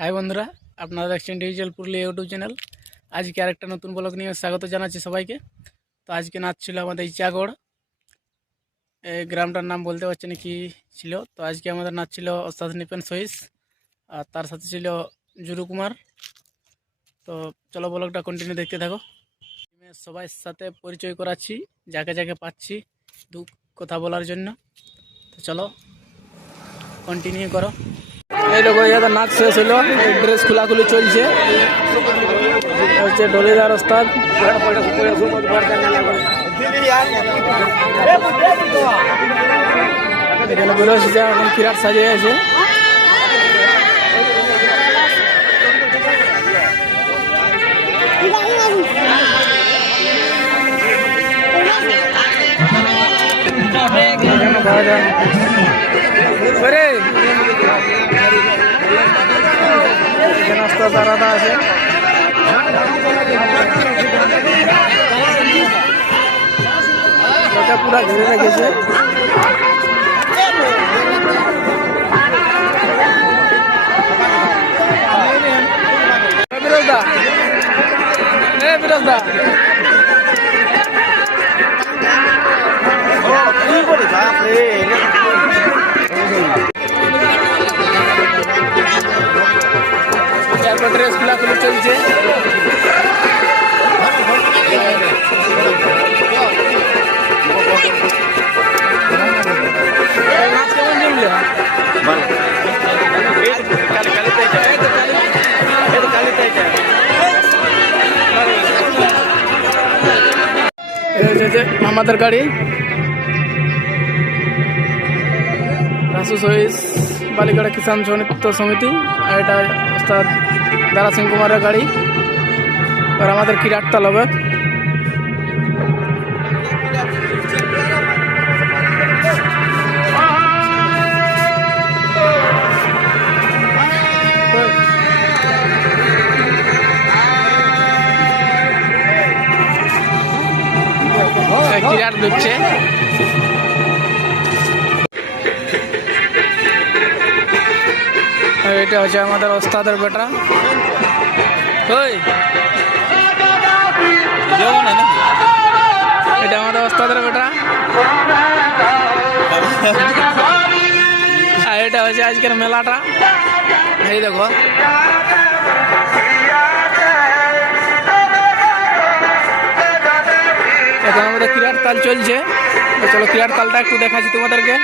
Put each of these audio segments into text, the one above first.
High বন্ধুরা, আপনারা দেখছেন ডিজিটাল পুরুলিয়া ইউটিউব চ্যানেল। আজকে আরেকটা নতুন ব্লগ নিয়ে স্বাগত জানাচ্ছি সবাইকে। তো আজকে নাচ ছিল আমাদের ইচাগড়, এই গ্রামটার নাম বলতে পারছি না কি ছিল। তো আজকে আমাদের নাচ ছিল ওস্তাদ নিপেন সহিস, আর তার সাথে ছিল জুরু কুমার। তো চলো ব্লগটা কন্টিনিউ দেখতে থাকো। সবাই সাথে পরিচয় করাচ্ছি, যাকে যাকে পাচ্ছি দু কথা বলার জন্য। তো চলো কন্টিনিউ করো। এই দেখো ইয়াদের নাচ শেষ হলো, ড্রেস খোলাখুলি চলছে। হচ্ছে ডলিদার ওস্তাদ। এখানে বলে এসেছে, এখন কিরাট সাজিয়ে আছে। ওস্তাদ আলাদা আছে। পুরা ঘিরে রেখেছে। বিরোধদা, বিরোধদা ড্রেস খোলাখুলি চলছে। নাচ কেমন জমলো? আমাদের গাড়ি রাসু সহিস বালিগড়া কিষাণ সমিত সমিতি, আর এটা ওস্তাদ দারা সিং কুমারের গাড়ি। আর আমাদের কিরাটতাল হবে। কিরাট ঢুকছে। এটা হচ্ছে আমাদের ওস্তাদের বেটা। এটা আমাদের ওস্তাদের বেটা। আর এটা হচ্ছে আজকের মেলাটা। এই দেখো, এখন আমাদের কিরাট তাল চলছে। চলো কিরাট তালটা একটু দেখাচ্ছি তোমাদেরকে।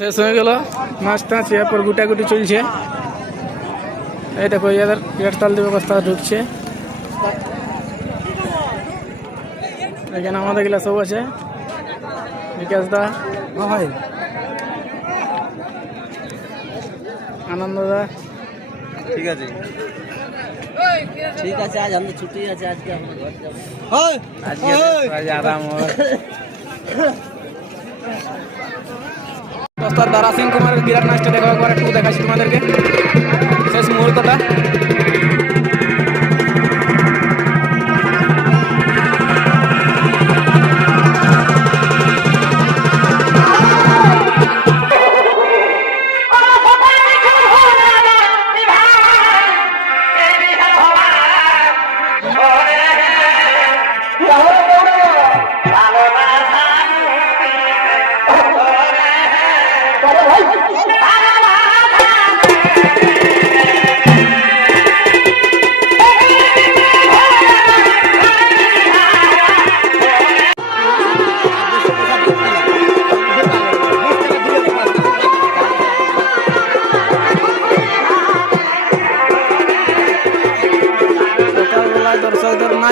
শেষ হয়ে গেল নাচ টাচ, এরপর গুটাগুটি চলছে। এই দেখো ইয়াদের কিরাটতাল দিয়ে ব্যবস্থা ঢুকছে। এখানে আমাদের গেলা সব আছে। বিকাশ দা, ভাই আনন্দ দা। ঠিক আছে ঠিক আছে, আজ আমাদের ছুটি আছে। আজকে আমরা ঘর যাবো। আজকে আরাম ওস্তাদ দারা সিং কুমারের কিরাট নাচটা দেখো একবার, একটু দেখাচ্ছি তোমাদেরকে শেষ মুহূর্তটা।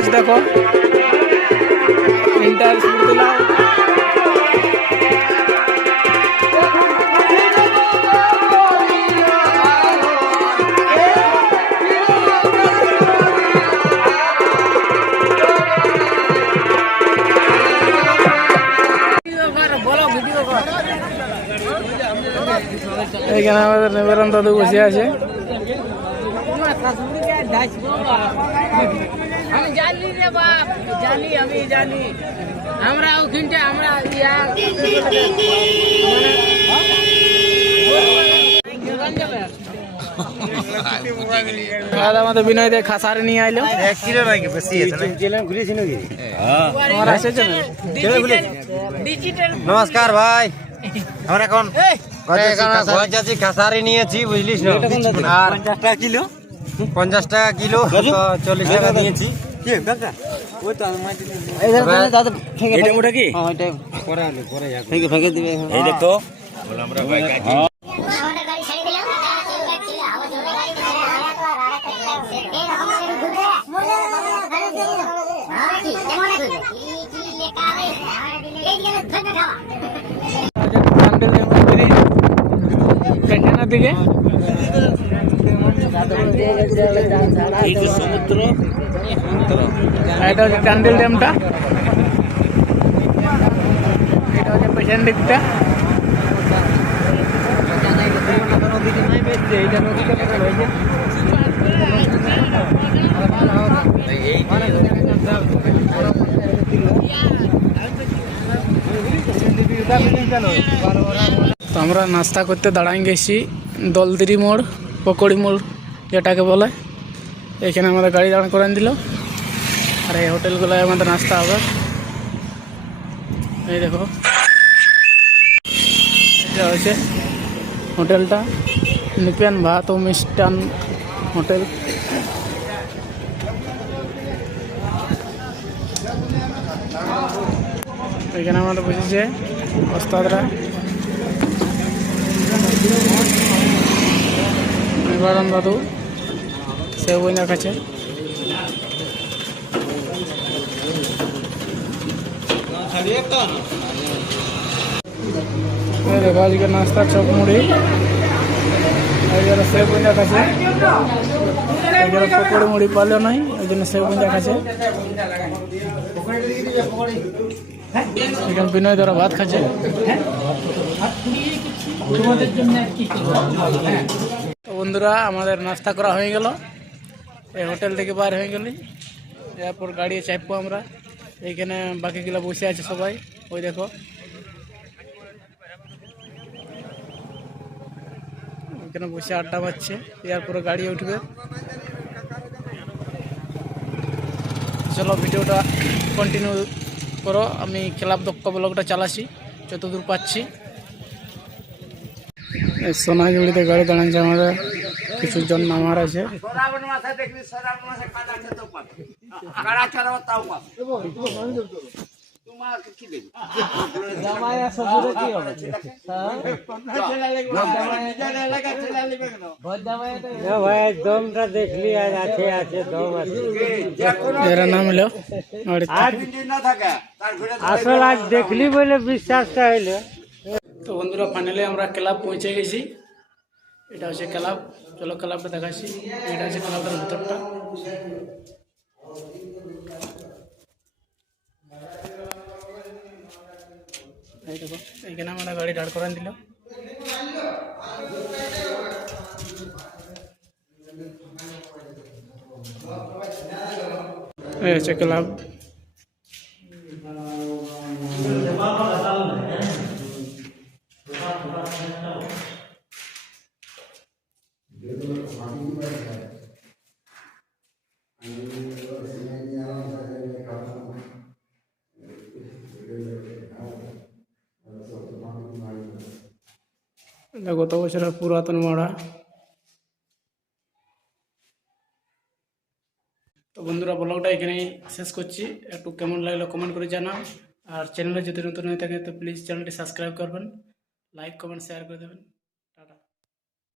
মাছ দেখো, তিনটার স্পিড দিলাম। এইখানে আমাদের নিবারণ দাদু বসে আছে। আমি জানি রে বাপ, জানি, আমি জানি। আমরা ওখানটা আমরা আমাদের বিনয় দিয়ে খাসারে নিয়ে আইলো। 1 কিলো নাকি বেশি আছে না জেলেন ঘুরেছি নাকি? আমার এসেছে না ডিজিটাল। নমস্কার ভাই, আমরা এখন যাচ্ছি খাসারি নিয়েছি বুঝলিস না, আর 50 টাকা কিলো, 50 টাকা কিলো, 40 টাকা দিয়েছি। কি কাকা ওই তো আমি এই দাদা ফেকে এটা মোটা কি? হ্যাঁ এটা পরে আলো পরে যাবে, ফেকে ফেকে দিবে। এই দেখ তো বল আমরা ভাই কাকি আমাদের গাড়ি ছেড়ে দিলাম, আবার জোরে গাড়ি ছেড়ে আয়া তো আর আরেকটা এই রকম করে ঘুরে মোরে আর কি কেমন ঘুরে কি লেখা আছে এই দিকে ধরে খাওয়া পেছনের দিকে সমুদ্র, এটা হচ্ছে ক্যান্ডেল ড্যামটা, এটা হচ্ছে পেছন দিকটা। তো আমরা নাস্তা করতে দাঁড়াই গেছি দলদিরি মোড়, পকড়ি মোড় যেটাকে বলে। এখানে আমাদের গাড়ি দাঁড় করান দিল, আর এই হোটেলগুলোয় আমাদের নাস্তা হবে। এই দেখো এটা হচ্ছে হোটেলটা, নিপেন ভাত ও মিষ্টান হোটেল। এখানে আমাদের বসেছে ওস্তাদরা, নিবারণ দাদু সেও বই দেখাচ্ছে। দেখো আজকে নাস্তা চপ মুড়ি, এখানে সেও বই দেখাচ্ছে। এখানে পকোড়ি মুড়ি পারলে নাই, ওই জন্য সেও বই দেখাচ্ছে। এখানে বিনয় দ্বারা ভাত খাচ্ছে। তো বন্ধুরা আমাদের নাস্তা করা হয়ে গেল, এই হোটেল থেকে বার হয়ে গেলি, এরপর গাড়ি চাপবো আমরা। এইখানে বাকিগুলো বসে আছে সবাই, ওই দেখো এখানে বসে আড্ডা মারছে। এরপরে গাড়ি উঠবে। চলো ভিডিওটা কন্টিনিউ করো, আমি ক্লাব দক্ষ ব্লগটা চালাচ্ছি যতদূর পাচ্ছি। সোনাঝুড়িতে গাড়ি দাঁড়াচ্ছে আমাদের, কিছু জন নামার আছে। এরা নাম হলো আসল আজ দেখলি বলে বিশ্বাসটা হইলো। তো বন্ধুরা ফাইনালি আমরা ক্লাব পৌঁছে গেছি। এটা হচ্ছে ক্লাব, চলো ক্লাবটা দেখাচ্ছি। এটা হচ্ছে ক্লাবটার ভিতরটা। এই দেখো এইখানে আমরা গাড়ি দাঁড় করান দিল। এই হচ্ছে ক্লাব। গত বছরের পুরাতন মড়া। তো বন্ধুরা ব্লগটা এখানেই শেষ করছি। একটু কেমন লাগলো কমেন্ট করে জানাও, আর চ্যানেলে যদি নতুন হয়ে থাকে তো প্লিজ চ্যানেলটি সাবস্ক্রাইব করবেন, লাইক কমেন্ট শেয়ার করে দেবেন।